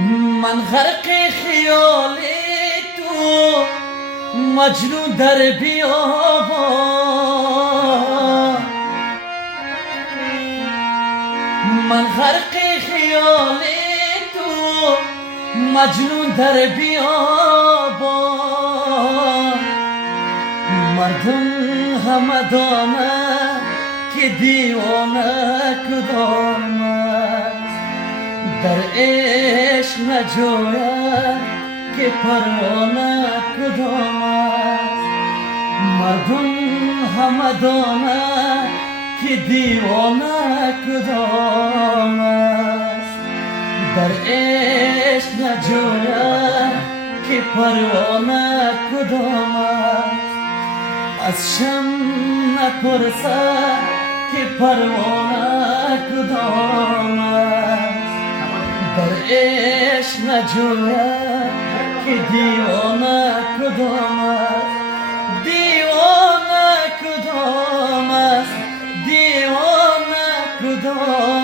من غرق خیال تو، مجنون در بیابان. من غرق خیال تو، مجنون در بیابان. مردم همه دانند که دیوانه کدام است، در عشق نجوید که پروانه کدام است. مردم همه دانند که دیوانه کدام است، در عشق نجوید که پروانه کدام است. از شم نپرسد که پروانه کدام است، در عشق نجوید که دیوانه کدام است. دیوانه کدام است، دیوانه کدام